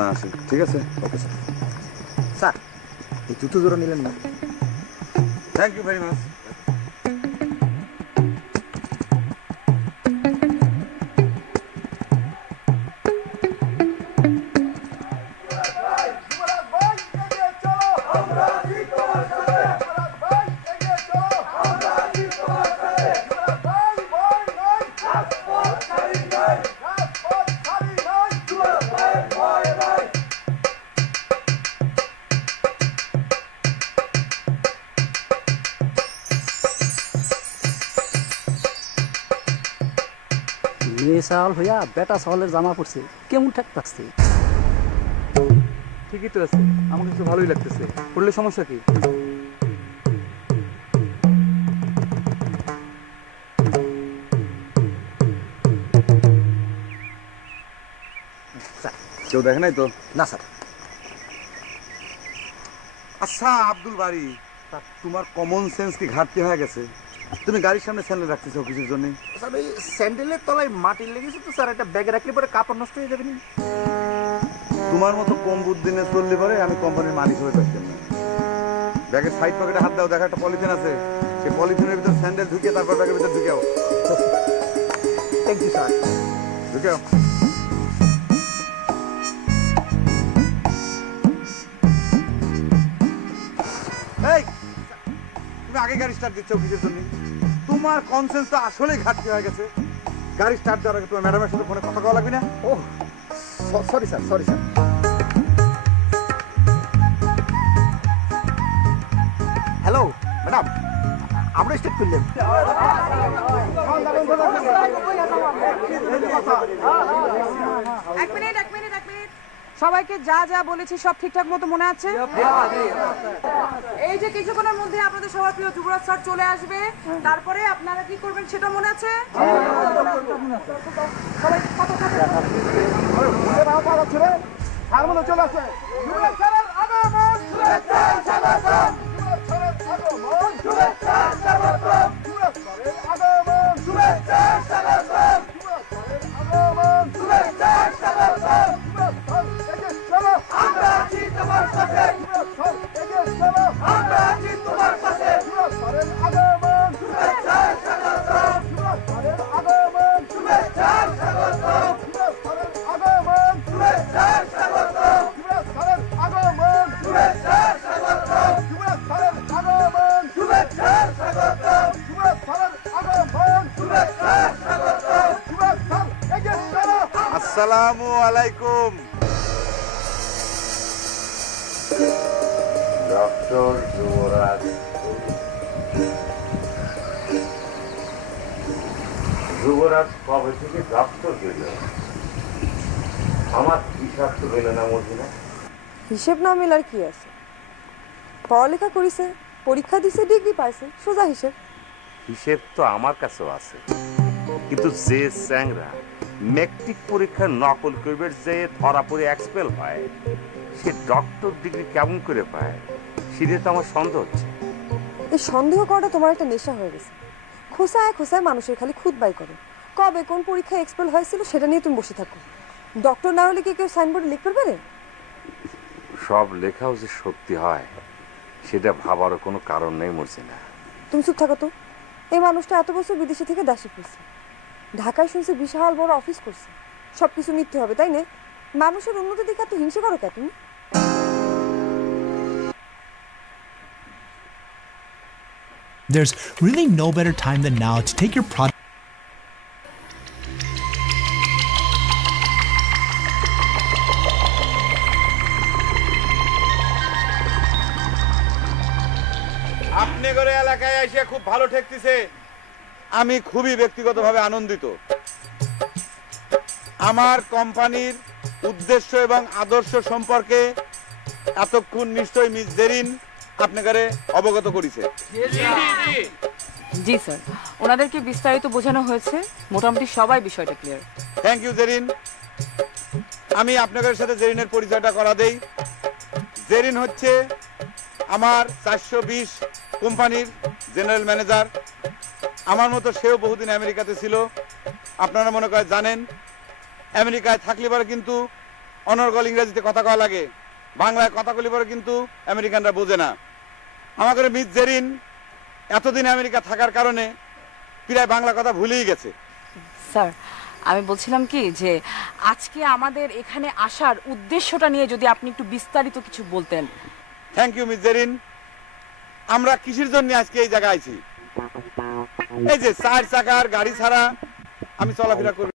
না আসে। ঠিক আছে? Okay sir. স্যার এই জুতো জোড়া নিলেন না? Thank you very much. মেয়ে চাউল হইয়া বেটা চাউলের জামা পড়ছে, কেমন ঠেক থাকছে? ঠিকই তো আছে, আমার কাছে ভালোই লাগতেছে। পড়লে সমস্যা কি? কেউ দেখে নাই তো? না স্যার। আচ্ছা আব্দুল বাড়ি, তোমার কমন সেন্স কি ঘাটতি হয়ে গেছে? তুমি গাড়ির সামনে স্যান্ডেল রাখতেছো অফিসের জন্য? স্যার ওই স্যান্ডেলের তলায় মাটি লেগেছে তো স্যার, একটা ব্যাগে রাখলে পরে কাপড় নষ্ট হয়ে যাবে না। তোমার মতো কম বুদ্ধি নিয়ে চললে পরে আমি কোম্পানির মালিক হয়ে থাকতাম না। ব্যাগের সাইড পকেটে হাত দাও, দেখা একটা পলিথিন আছে, সেই পলিথিনের ভিতর স্যান্ডেল ঢুকিয়ে তারপর ব্যাগের ভিতর ঢুকাও। Thank you sir. ঢুকাও। এই তুমি আগে গাড়ি স্টার্ট দিচ্ছ অফিসের জন্য, তোমার কনসেন্স তো আসলেই ঘাটতি হয়ে গেছে। গাড়ি স্টার্ট দেওয়ার আগে তোমার ম্যাডামের সাথে ফোনে কথা কওয়া লাগবে না? ও sorry sir, sorry sir. Hello madam, আমরা স্টার্ট করলাম। এক মিনিট। সবাইকে যা যা বলেছি সব ঠিকঠাক মতো মনে আছে? এই যে কিছুক্ষণের মধ্যে আপনাদের সবার প্রিয় যুবরাজ স্যার চলে আসবে, তারপরে আপনারা কি করবেন সেটা মনে আছে? সবাই চলে আসে। যুবরাজ স্যারের আগমন, শুভেচ্ছা স্বাগতম। যুবরাজ স্যারের আগমন, শুভেচ্ছা স্বাগতম। যুবরাজ স্যারের আগমন, শুভেচ্ছা স্বাগতম। যুবরাজ স্যারের আগমন, শুভেচ্ছা স্বাগতম। যুবরাজ স্যার এগিয়ে চলো, আমরা আছি তোমার সাথে। যুবরাজ স্যার এগিয়ে চলো, আমরা আছি তোমার সাথে। যুবরাজ স্যারের আগমন, শুভেচ্ছা স্বাগতম। যুবরাজ স্যারের আগমন, শুভেচ্ছা স্বাগতম। যুবরাজ স্যারের আগমন, শুভেচ্ছা স্বাগতম। যুবরাজ স্যারের আগমন, শুভেচ্ছা স্বাগতম। যুবরাজ স্যারের আগমন, শুভেচ্ছা স্বাগতম। যুবরাজ স্যারের আগমন, শুভেচ্ছা স্বাগতম। যুবরাজ স্যার এগিয়ে চলো। আসসালামু আলাইকুম। ডক্টর যুবরাজ। যুবরাজ কবে থেকে ডক্টর গেল? আমার হিসাব তো গেল না মদিনা। হিসেব না মেলার কি আছে? পড়ালেখা করিছে, পরীক্ষা দিছে, ডিগ্রি পাইছে, সোজা হিসেব। হিসেব তো আমার কাছেও আছে, কিন্তু যে চ্যাংরা মেট্রিক পরীক্ষা নকল করবে, যে ধরা পড়ে এক্সপেল হয়, সে ডক্টর ডিগ্রি কেমন করে পায় সেটা তো আমার সন্দেহ হচ্ছে। এই সন্দেহ করাটা তোমার একটা নেশা হয়ে গেছে। খোসায় খোসায় মানুষের খালি খুদ বাই করো। কবে কোন পরীক্ষায় এক্সপেল হয়েছিল সেটা নিয়ে তুমি বসে থাকো। ডক্টর না হলে কি কেউ সাইনবোর্ডে লিখতে পারে? সব লেখাও যে সত্যি হয় সেটা ভাবারও কোনো কারণ নেই মর্জিনা। তুমি চুপ থাকো তো। এই মানুষটা এত বছর বিদেশে থেকে দেশে ফিরছে, ঢাকায় শুনছে বিশাল বড় অফিস করছে, সবকিছু মিথ্যে হবে তাই না? মানুষের উন্নতি দেখে এত হিংসে করো কে তুমি? There's really no better time than now to take your product. আপনি করে এলাকায় এসে খুব ভালো ঠেকতেছে, আমি খুবই ব্যক্তিগতভাবে আনন্দিত। আমার কোম্পানির উদ্দেশ্য এবং আদর্শ সম্পর্কে এতক্ষণ নিশ্চয়ই মিস জেরিন আপনাকে অবগত করেছে। জি স্যার, ওনাদেরকে বিস্তারিত বোঝানো হয়েছে, মোটামুটি সবাই বিষয়টা ক্লিয়ার। Thank you Zerin. আমি আপনাদের সাথে জেরিনের পরিচয়টা করা দেই। জেরিন হচ্ছে আমার 420 কোম্পানির জেনারেল ম্যানেজার। আমার মতো সেও বহুদিন আমেরিকাতে ছিল। আপনারা মনে করেন জানেন, আমেরিকায় থাকলে পরে কিন্তু অনর্গল ইংরেজিতে কথা কওয়া লাগে, বাংলায় কথা কলি পরে কিন্তু আমেরিকানরা বোঝে না। আমাদের মিস জেরিন এতদিন আমেরিকা থাকার কারণে প্রায় বাংলা কথা ভুলেই গেছে। স্যার, আমি বলছিলাম কি যে আজকে আমাদের এখানে আসার উদ্দেশ্যটা নিয়ে যদি আপনি একটু বিস্তারিত কিছু বলতেন। Thank you miss Zerin. আমরা কিসের জন্য আজকে এই জায়গায় আইছি? এই যে 4 চাকার গাড়ি ছাড়া আমি চলাফেরা করি